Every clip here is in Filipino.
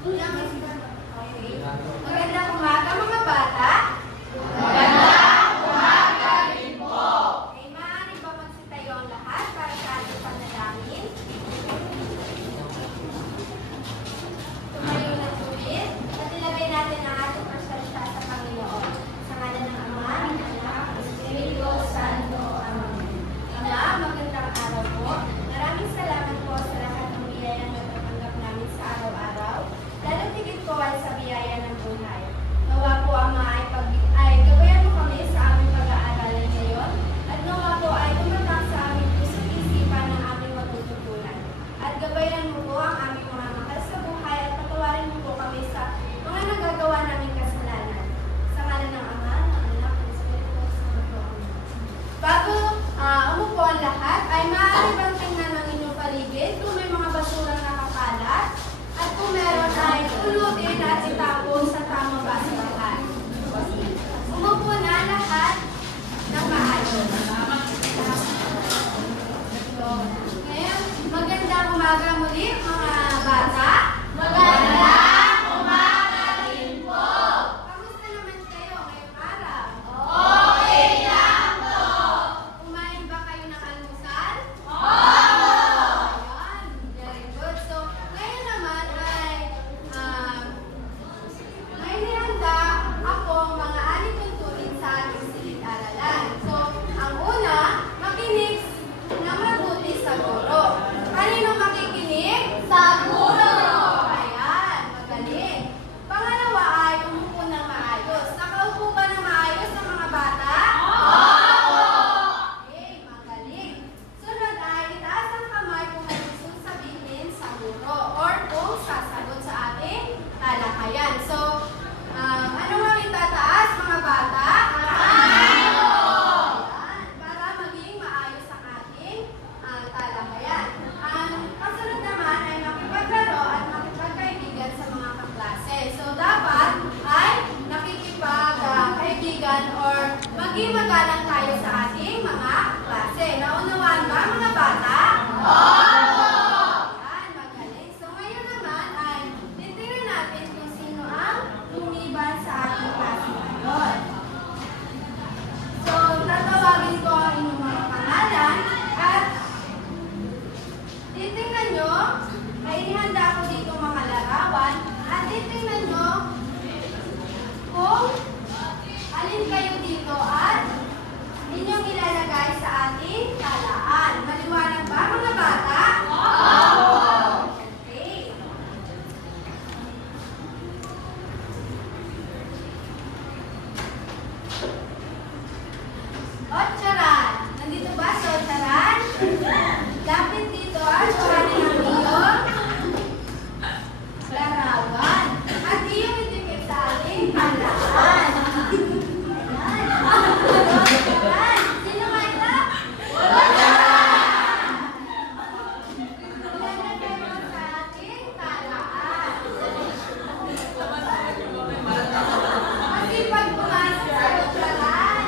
Okay. Magandang umaga mga bata. Magandang umaga rin po. Okay, maaari ba magsitayo ang lahat para sa ating panalangin? Tumayo na tuwid at ilagay natin ang ating pasensya sa Panginoon. Sa ngalan ng Ama, ng Anak, ng Espiritu Santo. Amen. Ama, magandang araw po. Maraming salamat po sa lahat ng biyaya na natatanggap namin sa araw-araw. Lalo tigit po ay sa biyaya ng buhay. Nawa po, Ama, ay gabayan mo kami sa aming pag-aaralan ngayon at nawa po ay tumatak sa aming puso't isipan ng aming matututunan. At gabayan mo po ang aming mga mahal sa buhay at patawarin mo po kami sa mga nagagawa naming kasalanan. Sa ngalan ng Ama, ng Anak, ng Espiritu Santo. Amen. Bago umupo ang lahat, ay maaari bang tingnan ang inyong paligid kung may mga basurang nakakalat at kung meron ay pulutin at itapon sa tamang basurahan. Umupo na lahat ng maayos. Ngayon, magandang umaga muli mga bata. Magandang umaga rin po. Kamusta naman kayo ngayong araw? Okay lang po. Kumain ba kayo ng almusal? Oo. Ayan, very good. So, ngayon naman ay may nihanda ako mga alituntunin sa ating silid-aralan. So, ang una, makinig na mabuti sa guro. Kanino makikinig? Sa guro. Ayan, magaling. Pangalawa ay umupo ng maayos. Nakaupo ba ng maayos ang mga bata? Okay, magaling. Sunod ay itaas ang kamay kung may gusto sabihin sa guro or kung sasagot sa ating talakayan. So, ano nga itataas mga bata? Ayan, para maging maayos ang ating talakayan. Ang kasunod naman ay makipaglaro at makipagkaibigan sa mga kaklase. So, dapat ay nakikipagkaibigan or maging magalang tayo sa ating mga klase. Naunawaan ba mga bata? Ayan, magaling. So, ngayon naman ay titingnan natin kung sino ang lumiban sa ating klase ngayon. So, tatawagin ko ang inyong mga pangalan at titingnan nyo, may inihanda ko dito mga larawan at titingnan nyo kung alin kayo dito at inyong ilalagay sa ating talaan. Maliwanag ba mga bata? Okay. Otsaran. Nandito ba si Otsaran? Lapit dito at kuhanin ang iyong larawan. At iyong itikit sa ating talaan. Ayan. Sino ba ito? Ilalagay mo sa ating talaan. Masipag pumasok sa Otsaran.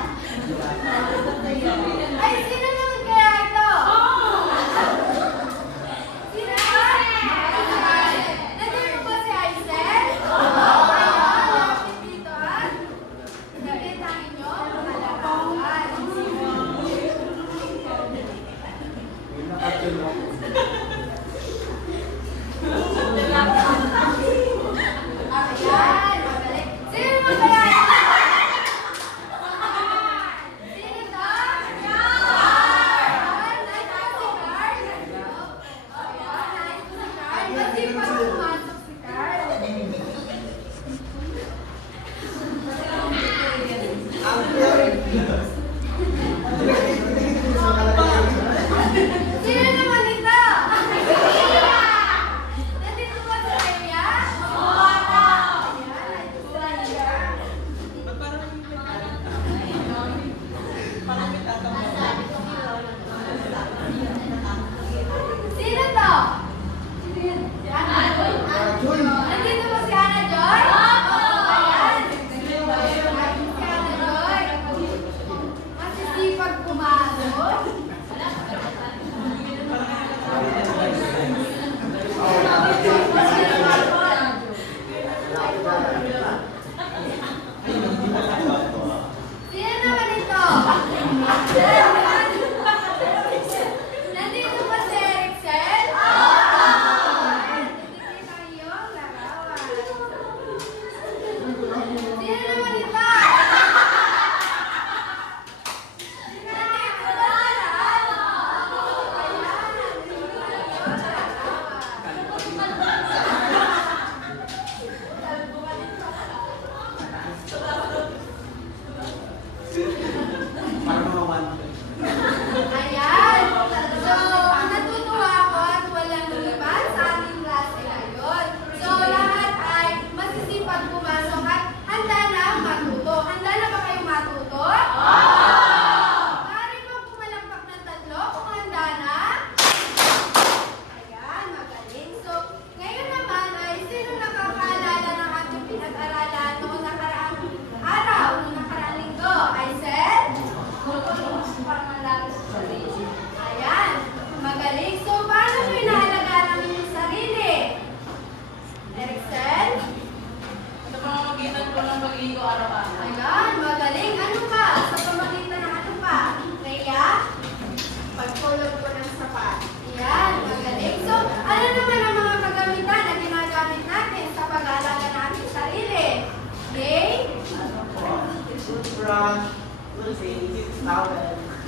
Ay, sino naman kaya ito? Sino ba? Nandito ba si Aisel? Ayan, lapit dito at nakita ninyo mga larawan. Ayan, magaling. Sino naman kaya ito? Sino ito? Carl! Nandito si Carl? Ayan, nandito si Carl. Masipag pumasok si Carl. Sino naman ito? Nandito ba si Rhea? Ayan, nandito si Rhea. Sino to?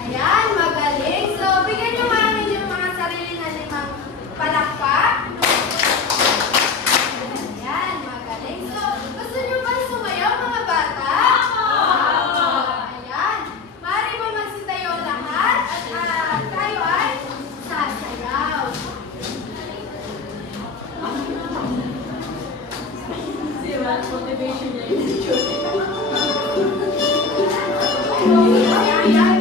Ayan, magaling. So, bigyan nyo nga ninyo yung mga sarili na limang palakpak. Ayan, magaling. So, gusto nyo ba sumayaw mga bata? Ayan. Maaari ba magsitayo lahat? At tayo ay sasayaw. Motivation niya. Ayan.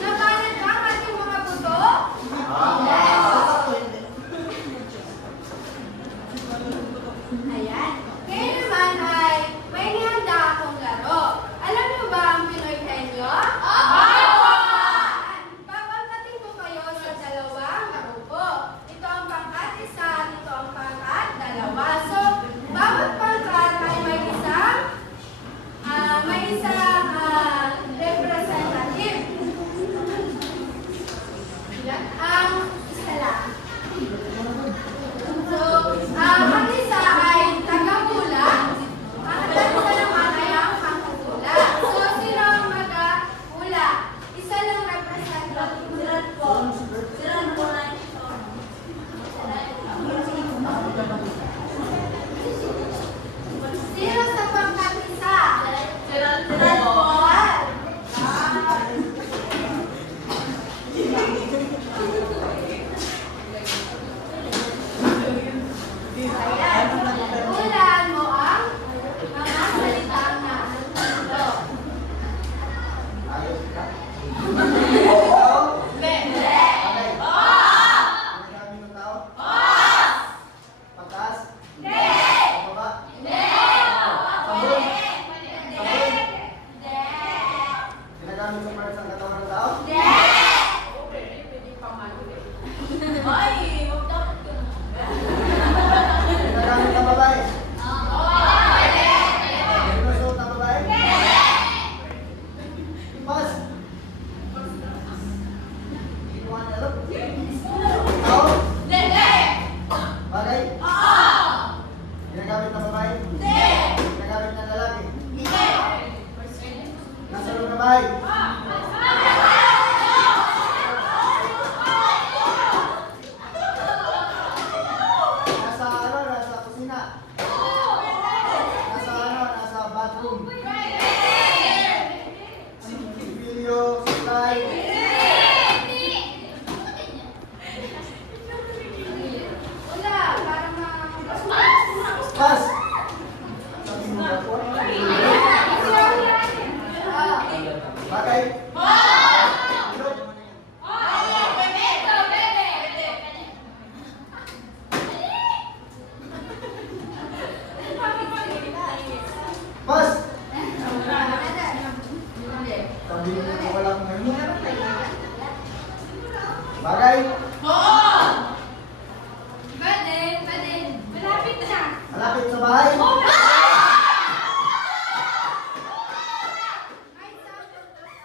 Nabanat ba ang ating mga buto? Ayan. Ngayon naman ay may nihanda akong laro. Alam niyo ba ang Pinoy Henyo? Papangkatin ko kayo sa dalawang grupo. Ito ang pangkat isa, ito ang pangkat dalawa. So, bawat pangkat ay may isang representative. Ang isa lang. So, ang isa ay taga-hula. Ang isa naman ay ang panghula. So, sino ang mag-hula? Isa lang representative. Sino sa pangkat isa? Ayan. Hulaan mo ang mga salitang nandito. Ginagamit ng babae? Ginagamit ng lalaki? Nasa loob ng bahay? Nasa kusina? Nasa bathroom? Pilyo, supply? Wala, parang Pas! Sabi mo ba po? Bagay? Ilog? Pas! Sabi mo ba walang ngayon? Bagay? Pwede. Malapit na. Malapit sa bahay? May sample to sa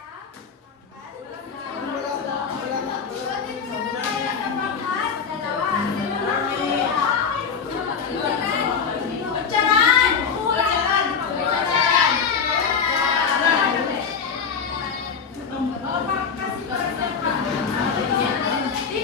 pangkat.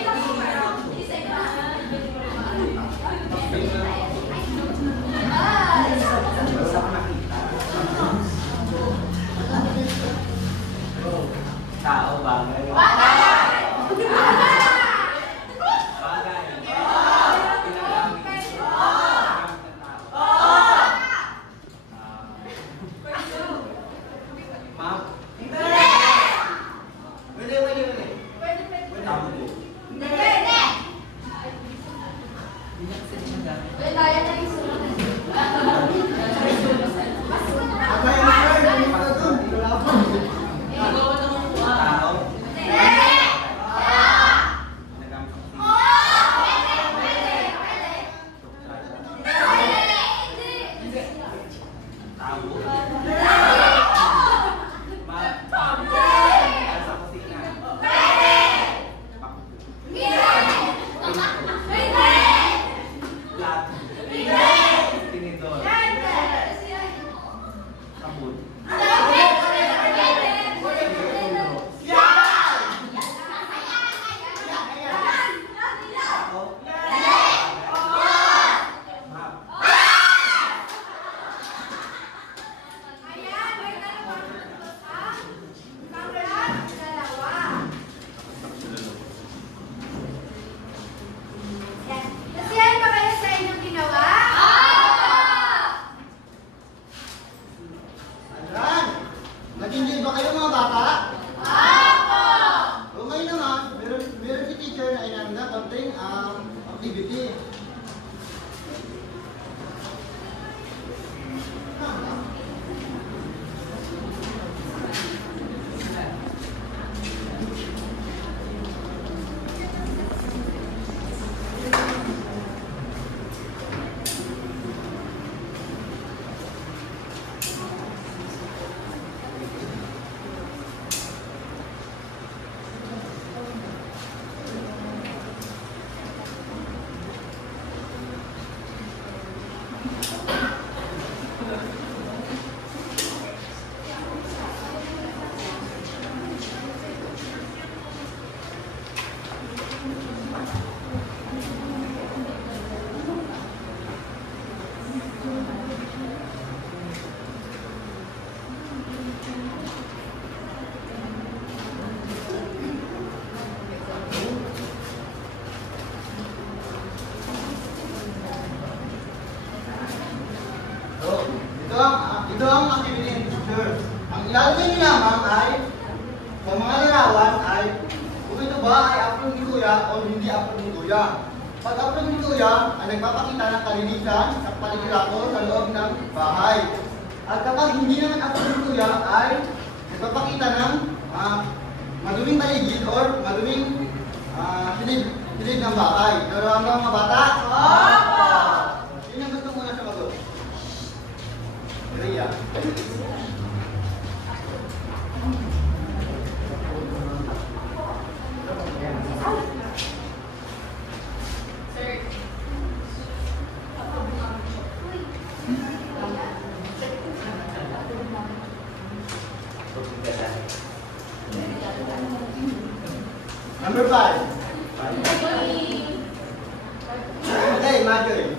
Kaput. Ayan, may dalawang puntos ang pangkat dalawa. Yan. Nasiyahan ba kayo sa inyong ginawa? Ayan! Nag-enjoy ba kayo mga bata? O ngayon naman, meron si teacher na inanda konting activity. So, ito ang activity teacher. Ang ilalagay niyo lamang ay sa mga larawan ay kung ito ba ay upload ni Kuya o hindi upload ni Kuya. Pag upload ni Kuya ay nagpapakita ng kalinisan sa paligid-ako sa loob ng bahay. At kapag hindi naman upload ni Kuya ay nagpapakita ng maduming paligid or maduming silid ng bahay. Naroon ba mga bata? Opo! Sino ang gusto muna sa magot? Ria. Number 5. Okay, Marjorie.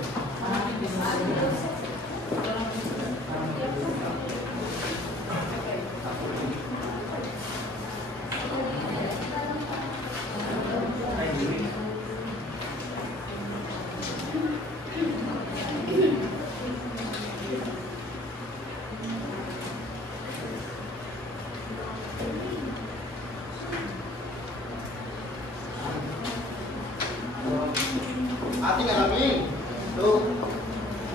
Ating alamin. So,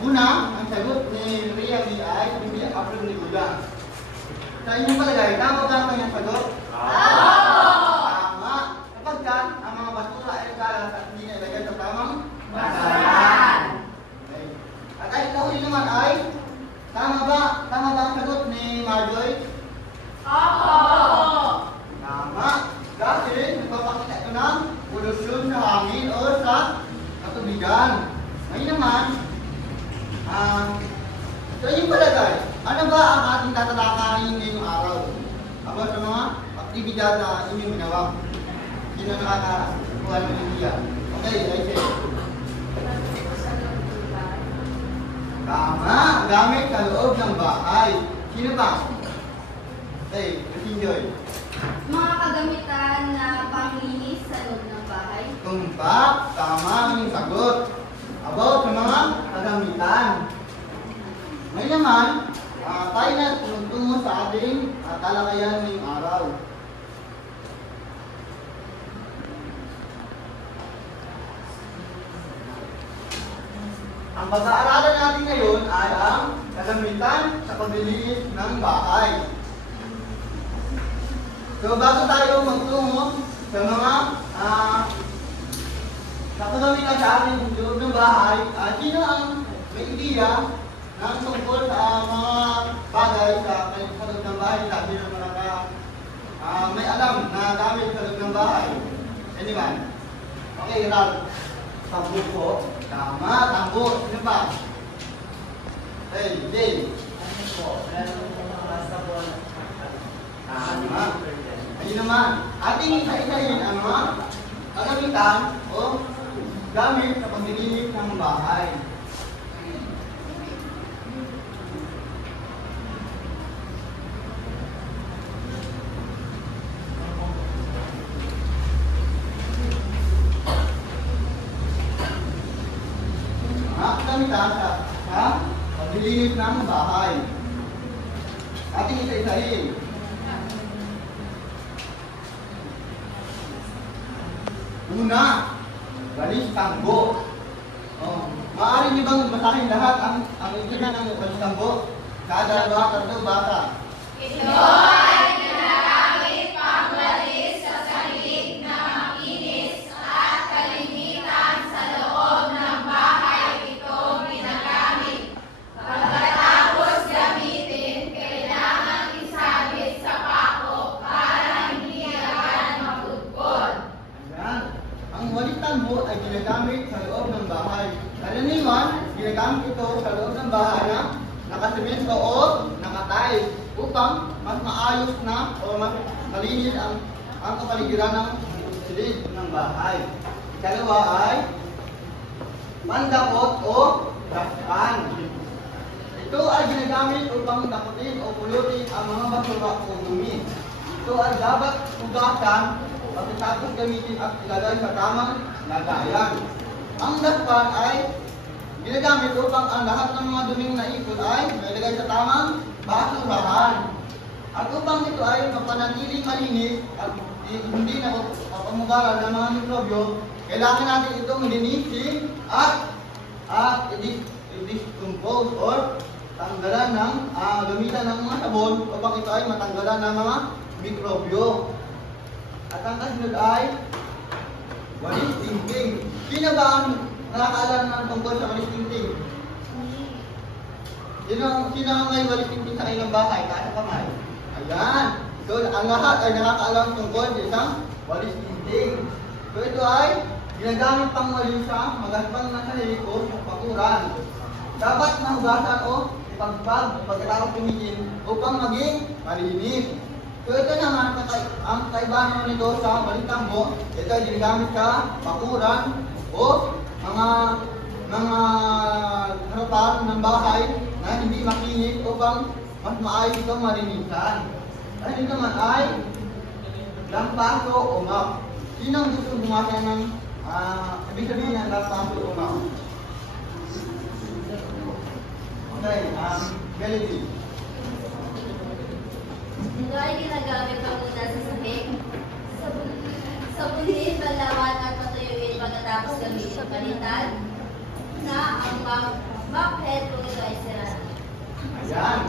una, ang sagot ni Ria B ay hindi upload ni Kuya. Sa inyong palagay, tama ba ang kanyang sagot? Tama. Kapag ka, ang mga basura ay kalat at hindi na ilagay sa tamang basahan. Okay. At ay kahuli naman ay, tama ba ang sagot ni Marjoy? Tama. Dahil nagpapakita ito ng polusyon sa hangin o sa katubigan. Ngayon naman, sa inyong palagay, ano ba ang ating tatalakayin ngayong araw? About sa mga aktibidad na inyong ginawa. Sino nakakakuha ng idea? Okay, I say. Tama, gamit sa loob ng bahay. Sino ba? Okay, enjoy. Mga kagamitan na panglinis sa loob ng bahay. Tumpak, tama ang sagot. About sa mga kagamitan. Ngayon naman, tayo na tungo sa ating talakayan ngayong araw. Ang pag-aaralan natin ngayon ay ang kagamitan sa paglilinis ng bahay. So bago tayo magtungo sa mga kagamitan sa ating loob ng bahay, sino ang may idea ng tungkol sa mga bagay sa loob ng bahay? Sabi ng mga may alam na gamit sa loob ng bahay. Anyone? Okay, Ralph. Tambo po. Tama, tambo. Sino pa? Hey, Jay. naman, ating isa-isahin ang mga kagamitan o gamit sa paglilinis ng bahay. Mga kagamitan sa paglilinis ng bahay. Ating isa-isahin. Una, walis tanggo. Maaari niyo bang basahin lahat ang ibig ng walis tanggo? Kada dalawa, tatlo, basa. Ito ay ginagamit pangwalis sa sahig na makinis at kalimitan sa loob ng bahay ito ginagamit. Pagkatapos gamitin, kailangan isabit sa pako para hindi agad mapudpod. Ayan. Ang walis tanggo ay ginagamit sa loob ng bahay. Karaniwan, ginagamit ito sa loob ng bahay na nakasemento o nakatiles upang mas maayos na o mas malinis ang kapaligiran ng silid ng bahay. Ikalawa ay mandakot o dustpan. Ito ay ginagamit upang dakutin o pulutin ang mga basura o dumi. Ito ay dapat hugasan pagkatapos gamitin at ilagay sa tamang lagayan. Ang dustpan ay ginagamit upang ang lahat ng mga duming naipon ay mailagay sa tamang basurahan. At upang ito ay mapanatiling malinis at hindi na papamugaran ng mga mikrobyo, kailangan natin itong linisin at i-decompose or tanggalan ng gamitan ng mga sabon upang ito ay matanggalan ng mga mikrobyo. At ang kasunod ay walis tingting. Sino ba ang nakakaalam ng tungkol sa walis tingting? Sino ang may walis tingting sa ilang bahay? Kasa kamay. Ayan. So, ang lahat ay nakakaalam tungkol sa isang walis tingting. So, ito ay ginagamit pang walis sa magaspang na sahig o sa pakuran. Dapat mahugasan o ipagpag pagkatapos tumikin upang maging malinis. So, ito naman, ang kaibahan naman nito sa walis tanggo, ito ay ginagamit sa pakuran o mga harapan ng bahay na hindi makinis upang mas maayos itong marinisan. At ito naman ay lampaso o map. Sino ang gusto bumasa ng ibig sabihin ng lampaso o map? Okay, Melody. Ito ay ginagamit panguna sa sahig, sabunin, balawan at patuyuin pagkatapos gamitin. Palitan na ang mop head kung ito ay sira. Ayan.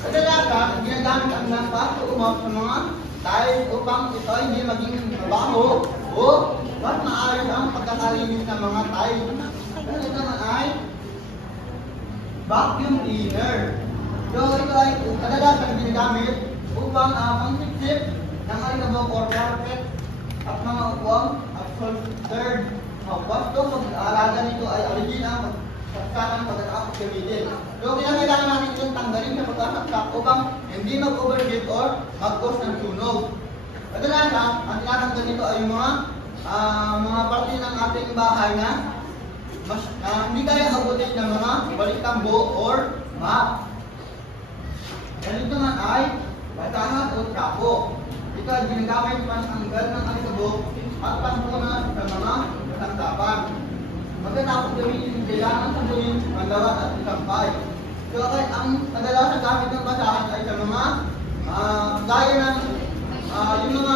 Kadalasan, ginagamit ang lampas o umap sa mga tiles upang ito ay hindi maging mabaho o mas maayos ang pagkakalinis ng mga tiles. Ano ito naman ay vacuum cleaner. So ito ay kadalasan ginagamit upang pang-sip ng alikabok or carpet at mga upuan at upholstered. Basto pag-aalaga nito ay original saksakan pagkatapos gamitin. So kailangan natin itong tanggalin sa pagkasaksak upang hindi mag-overheat or mag-cause ng sunog. Kadalasan, ang tinatanggal nito ay yung mga parte ng ating bahay na hindi kaya abutin ng mga balik-tambo or map. Ganito naman ay basahan o trapo. Ito ay ginagamit pantanggal ng alikabok at pangpunan sa mga sangkapan. Pagkatapos gamitin, kailangan sabunin, mandawan at isampay. So, ang kadalasan gamit ng basahan ay sa mga gaya ng yung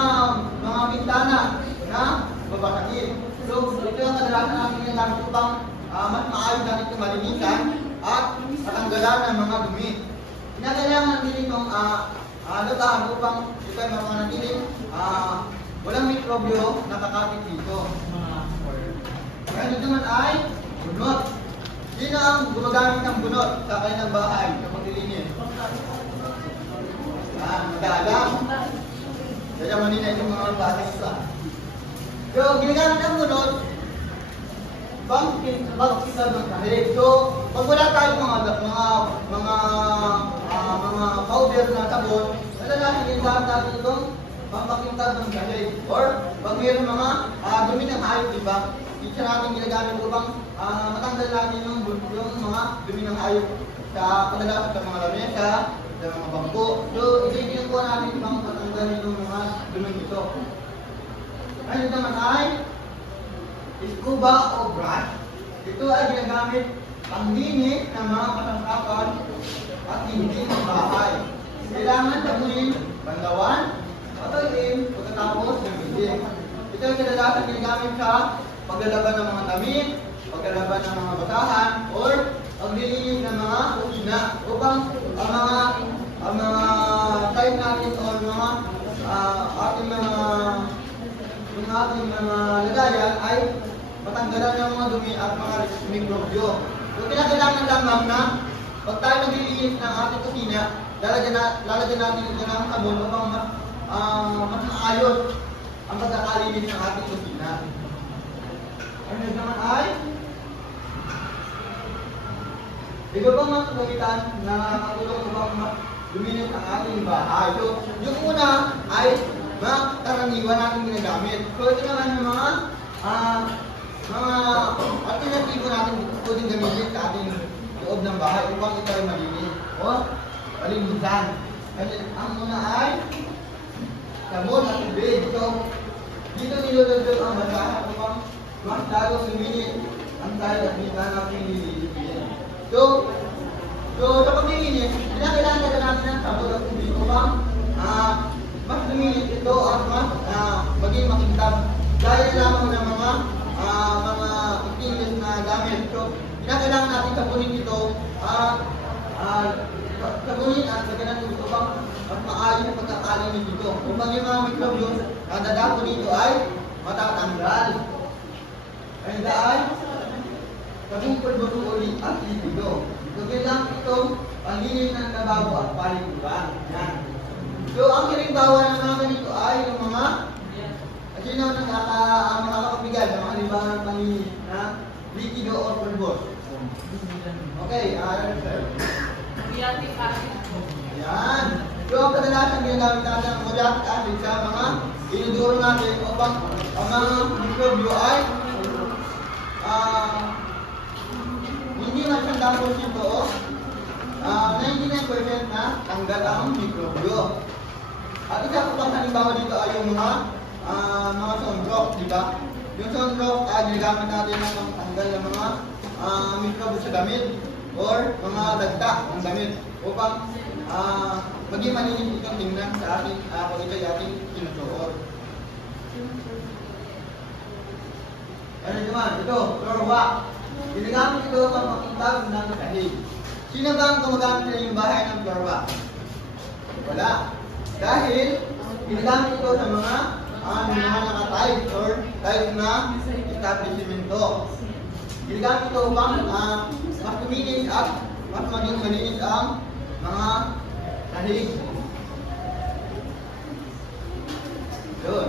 mga bintana na babasagin. So, ito yung kadalasan natin ginagamit upang mas maayos natin ito malinisan at matanggalan ng mga dumi. Kinakailangan din itong lutaan upang ito ay mapanatiling walang mikrobyo na kakapit dito. Kaya ito naman ay bunot. Sino ang gumagamit ng bunot sa kanilang bahay sa paglilinis? Madalang. Kaya manina itong mga bata ito. So, ginagamit ng bunot pang-kisar ng sahig. So, pag wala tayong mga powder na sabon, kadalasan ginagamit natin itong pangpakintab ng sahig. Or pag mayroong mga dumi ng hayop, di ba? Isa natin ginagamit upang matanggal natin yung mga dumi ng hayop sa kadalasan sa mga lamesa, sa mga bangko. So, ito yung kinukuha natin upang matanggalin yung mga dumi nito. Ngayon naman ay scuba o brush. Ito ay ginagamit panglinis ng mga katangkapan at hindi ng bahay. Kailangan tabunin, banlawan, patayin, pagkatapos ng bitin. Ito ay kadalasan ginagamit sa paglalaban ng mga damit, paglalaban ng mga batahan, or paglilinis ng mga kusina upang ang mga type natin o mga ating mga lagayan ay matanggalan ng mga dumi at mga mikrobyo. So, kinakailangan lamang na pag tayo naglilinis ng ating kusina, lalagyan natin ito ng sabon upang mas maayos ang pagkakalinis ng ating kusina. Ano naman ay iba pang mga kagamitan na nakakatulong upang luminis ang ating bahay. So, yung una ay mga karaniwan natin ginagamit. So, ito naman yung mga alternatibo natin pwedeng gamitin sa ating loob ng bahay upang ito ay malinis o palinisan. Kasi ang una ay sabon at tubig. So, dito nilulubog ang basahan upang mas lalong luminis ang tayo at minsan natin nililisin. So sa paglilinis, kailangan na natin ng sabon at tubig upang mas luminis ito at mas maging makintab. Dahil lamang ng mga ikinis na gamit. So, kailangan natin sabunin ito sabunin at lagyan ng ito upang mas maayos ang pagkakalinis dito. Upang yung mga mikrobyo na dadapo dito ay matatanggal. Ay dahil sabong pulburo ulit at libido. So, kailangan itong panlinis ng lababo at palikuran. Yan. So, ang halimbawa ng mga ganito ay yung mga sino nakakapigay ng mga halimbawa ng panlinis na likido o pulbos. Okay, yan. So, ang kadalasan ginagamit natin ang muriatic acid sa mga inuduro natin upang ang mga mikrobyo ay hindi man 100% o 99% na tanggal ang mikrobyo. At isa po pang halimbawa dito ay yung mga sunrock, di ba? Yung sunrock ay ginagamit natin ng tanggal ng mga mikrobyo sa damit or mga dagta ng damit upang maging malinis itong tingnan sa ating kung ito ay ating sinusuot. Ano naman? Ito, florwa. Ginagamit ito pang makintab ng sahig. Sino ba ang gumagamit sa inyong bahay ng florwa? Wala. Dahil ginagamit ito sa mga naka-type or type na establishmento. Ginagamit ito upang mas kuminis at mas maging malinis ang mga sahig. Yun.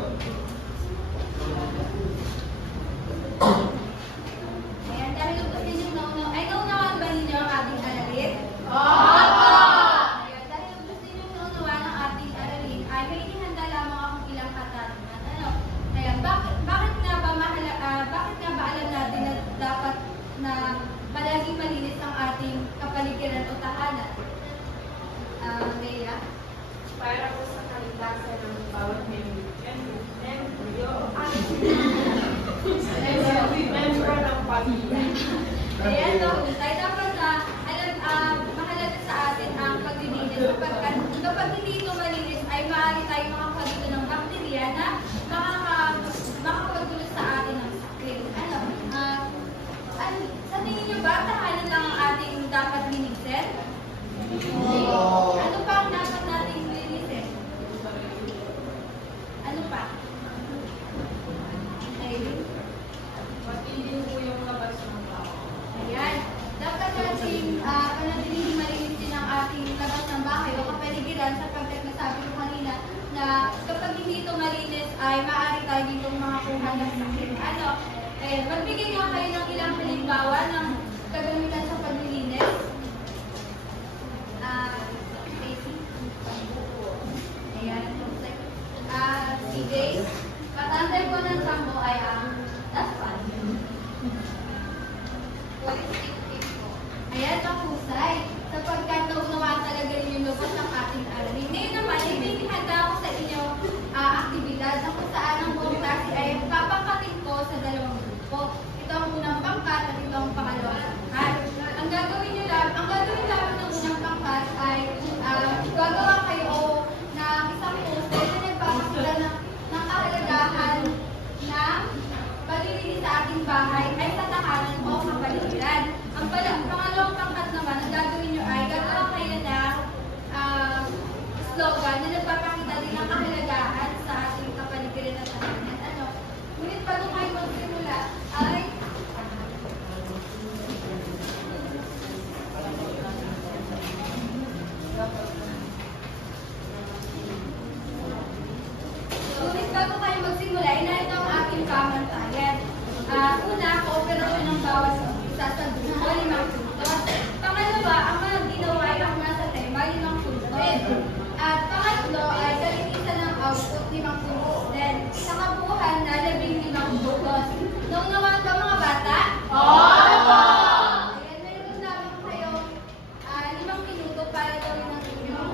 Ayan, dahil gusto ninyo naunawaan ba ninyo ang ating aralin? Opo! Ayan, dahil gusto ninyo naunawaan ang ating aralin, ay may inihanda lamang akong ilang katanungan. Ayan, bakit nga ba alam natin na dapat na palaging malinis ang ating kapaligiran o tahanan? Bea? Para po sa kaligtasan ng bawat member ng pamilya. Ayan, so, tayo dapat mahalaga sa atin ang paglilinis sapagkat kapag hindi ito malinis ay maaari tayong makakagito ng bakterya na makakapagdulot sa atin ng sakit. Sa tingin niyo ba, tahanan lang ang ating dapat linisin? Ano pa ang dapat nating linisin? Ano pa? Aileen? Matindin po yung labas ng tao. Ayan. Dapat natin panatilihin malinis din ang ating labas ng bahay o kapaligiran sapagkat nasabi ko kanina na kapag hindi ito malinis ay maaari tayo ditong makakuha ng sakit. Magbigay nga kayo ng ilang halimbawa ng kagamitan sa paglilinis. Stacy? Ayan. Pangalawang pangkat naman, ang gagawin nyo ay gagawa kayo ng slogan na nagpapakita din ng kahalagahan sa ating kapaligiran at tahanan. Ano? Ngunit bago kayo magsimula ay narito ang aking pamantayan. Una, kooperasyon ng bawat isa sa grupo, 5 puntos. Pangalawa, ang mga ginawa ay ang nasa tema, 5 puntos. At pangatlo ay kalinisan ng output, 5 puntos din. Sa kabuuan na 15 puntos. Naunawaan ba mga bata? Oo! Ayan, mayroon namin kayo 5 minuto para gawin ang inyong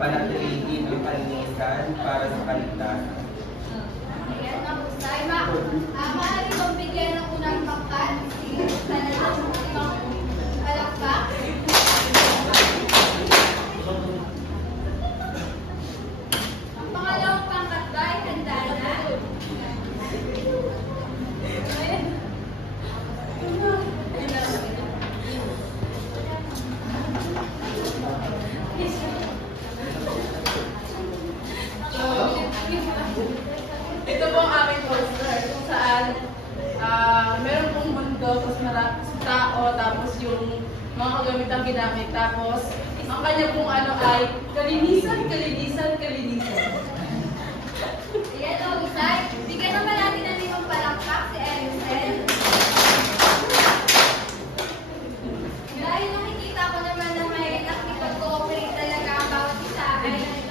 panatilihin ang kalinisan para sa kaligtasan. Ayan, mahusay. Maaari bang bigyan ng unang pangkat? Sana lang ibang palakpak. Ang pangalawang pangkat ba ay handa na? Ito po ang aming poster kung saan meron pong mundo, tapos tao, tapos yung mga kagamitang ginamit, tapos ang kanya pong ano ay kalinisan, kalinisan, kalinisan. Ayan, mahusay. Bigyan naman natin ng limang palakpak si Emerson. Dahil nakikita ko naman na may nakikipag-cooperate talaga ang bawat isa ay narito.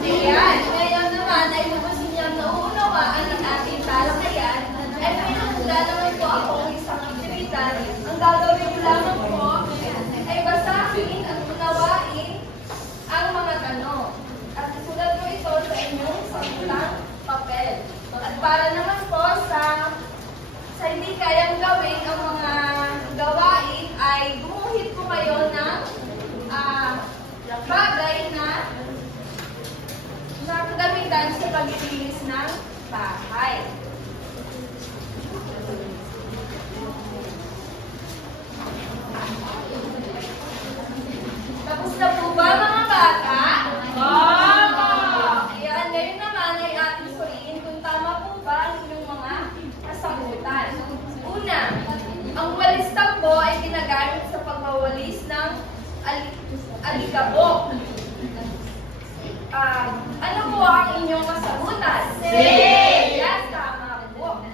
Ayan, ngayon naman ay lubos ninyong nauunawaan ang ating talakayan ay pinakula naman po ako ng isang aktibidad. Ang gagawin ko lamang po ay basahin at unawain ang mga tanong. At isulat ko ito sa inyong sakulang papel. At para naman po sa hindi kayang gawin ang mga gawain ay gumuhit po kayo ng bagay na gamitan sa paglilinis ng bahay. Tapos na po ba mga bata? Ayan, ngayon naman ay ating suriin kung tama po ba ang inyong mga kasagutan. Una, ang walis tambo ay ginagamit sa pagwawalis ng alikabok. Ano po ang inyong kasagutan? Yes, tama po.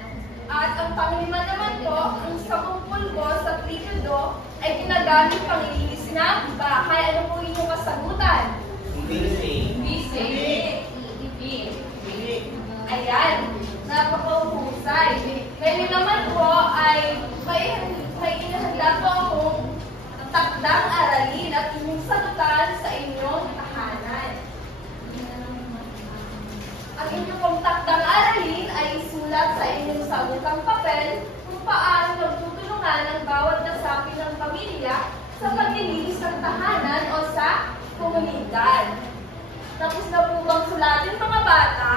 At ang panglima naman po, ang sabong pulbo sa tritudo ay ginagamit panglinis ng bahay. Ano po inyong kasagutan? Ayan, napakahusay. Ngayon naman po ay may inahanda po akong takdang aralin at inyong sagutan sa inyong tahanan. Ang inyong pong takdang aralin ay isulat sa inyong sabutang papel kung paano nagtutulungan ang bawat nasapi ng pamilya sa paglilinis ng tahanan o sa komunidad. Tapos na po bang sulatin mga bata?